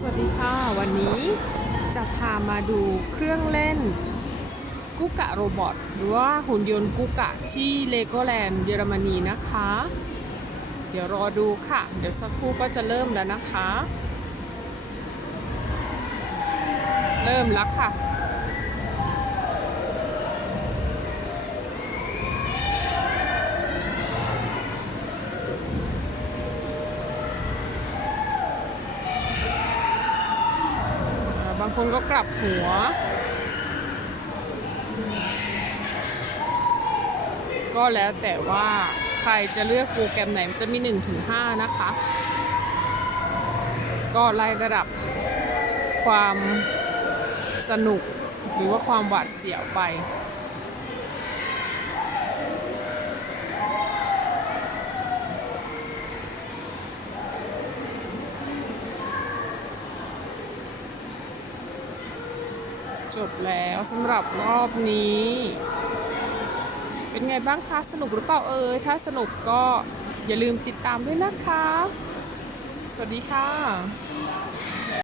สวัสดีค่ะ วันนี้จะพามาดูเครื่องเล่นกุกะโรบอทหรือว่าหุ่นยนต์กุกะที่เลโกแลนด์เยอรมนีนะคะ เดี๋ยวรอดูค่ะ เดี๋ยวสักครู่ก็จะเริ่มแล้วนะคะ เริ่มแล้วค่ะางคนก็กลับหัว ก็แล้วแต่ว่าใครจะเลือกโปรแกรมไหนมันจะมี 1-5 นะคะ ก็ไล่ระดับความสนุกหรือว่าความหวาดเสียวไป จบแล้วสำหรับรอบนี้ เป็นไงบ้างคะ สนุกหรือเปล่าเอ่ยถ้าสนุกก็อย่าลืมติดตามด้วยนะคะ สวัสดีค่ะ